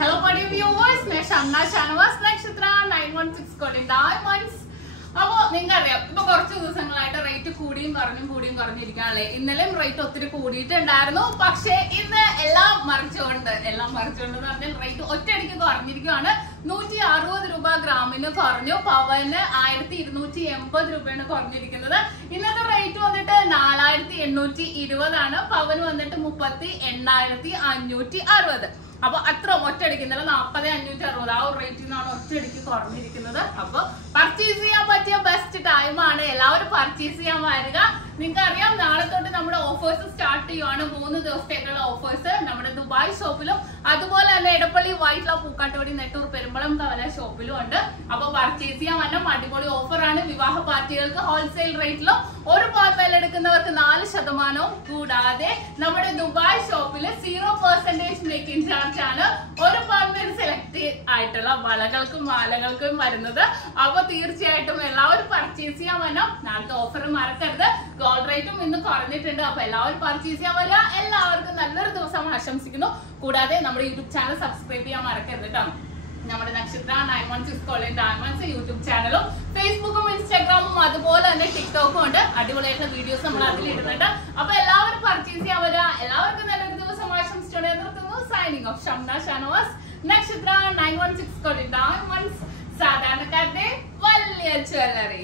Hello, buddy viewers. SHAMNA channel Nakshathra 916 calling diamonds. Now, you know, rate ഇന്നലെ rate ഒത്തിരി കൂടിയിട്ടുണ്ടായിരുന്നു. പക്ഷേ ഇന്ന് എല്ലാം മറിച്ചുകൊണ്ട് റേറ്റ് ഒറ്റയടിക്ക് കുറഞ്ഞിരിക്കുകയാണ്. 160 രൂപ ഗ്രാമിന് കുറഞ്ഞു. പവന് 1280 രൂപയാണ് കുറഞ്ഞിരിക്കുന്നത്. ഇന്നത്തെ റേറ്റ് വന്നിട്ട് 4820 ആണ്. പവന് വന്നിട്ട് 38,560. അപ്പൊ അത്ര ഒറ്റയടിക്കുന്നില്ല. 40,560 ആ ഒരു റേറ്റിൽ നിന്നാണ് ഒറ്റയടിക്ക് കുറഞ്ഞിരിക്കുന്നത്. അപ്പൊ പർച്ചേസ് ചെയ്യാൻ പറ്റിയ ബെസ്റ്റ് ടൈമാണ്. എല്ലാവരും പർച്ചേസ് ചെയ്യാൻ വരിക. നിങ്ങൾക്ക് അറിയാം, നാളെ തൊട്ട് നമ്മുടെ ഓഫേഴ്സ് സ്റ്റാർട്ട് ചെയ്യുവാണ്. 3 ദിവസത്തേക്കുള്ള ഓഫേഴ്സ് നമ്മുടെ ദുബായ് ഷോപ്പിലും അതുപോലെ തന്നെ എടപ്പള്ളി വൈറ്റ്ല പൂക്കാട്ടുപടി നെട്ടൂർ പെരുമ്പളം കവലയ ഷോപ്പിലും ഉണ്ട്. അപ്പൊ പർച്ചേസ് ചെയ്യാൻ വന്ന അടിപൊളി ഓഫറാണ്. വിവാഹ പാർട്ടികൾക്ക് ഹോൾസെയിൽ റേറ്റിലും ഒരു പവൻ വില എടുക്കുന്നവർക്ക് 4% കൂടാതെ നമ്മുടെ ദുബായ് ഷോപ്പില് 0% മേക്കിംഗ് ചാർജ് ആണ് ഒരു പവൻ സെലക്ട് ആയിട്ടുള്ള വളകൾക്കും മാലകൾക്കും വരുന്നത്. അപ്പൊ തീർച്ചയായിട്ടും എല്ലാവരും പർച്ചേസ് ചെയ്യാൻ വരണം. നാളത്തെ ഓഫർ മറക്കരുത്. ഗോൾഡ് റേറ്റും ഇന്ന് കുറഞ്ഞിട്ടുണ്ട്. അപ്പൊ എല്ലാവരും പർച്ചേസ് ചെയ്യാൻ വരിക. എല്ലാവർക്കും നല്ലൊരു ദിവസം ആശംസിക്കുന്നു. കൂടാതെ നമ്മുടെ യൂട്യൂബ് ചാനൽ സബ്സ്ക്രൈബ് ചെയ്യാൻ മറക്കരുത് കേട്ടോ. നമ്മുടെ നക്ഷത്ര 916 കോളിംഗ് ഡയമണ്ട്സ് യൂട്യൂബ് ചാനലും ഫേസ്ബുക്കും ഇൻസ്റ്റാഗ്രാമും അതുപോലെ തന്നെ ടിക്ടോക്കും ഉണ്ട്. അടിപൊളിയായിട്ടുള്ള വീഡിയോസ് നമ്മൾ അതിൽ ഇടുന്നുണ്ട്. അപ്പൊ എല്ലാവരും പർച്ചേസ് ചെയ്യാൻ വരിക. എല്ലാവർക്കും നല്ലൊരു ദിവസം ആശംസിച്ചോടെ നിർത്തുന്നു. സൈനിങ് ഓഫ് ഷംന ഷാനവാസ്, നക്ഷത്ര 916 കോളിംഗ് ഡയമണ്ട്സ്, സാധാരണക്കാരുടെ വലിയ ജ്വല്ലറി.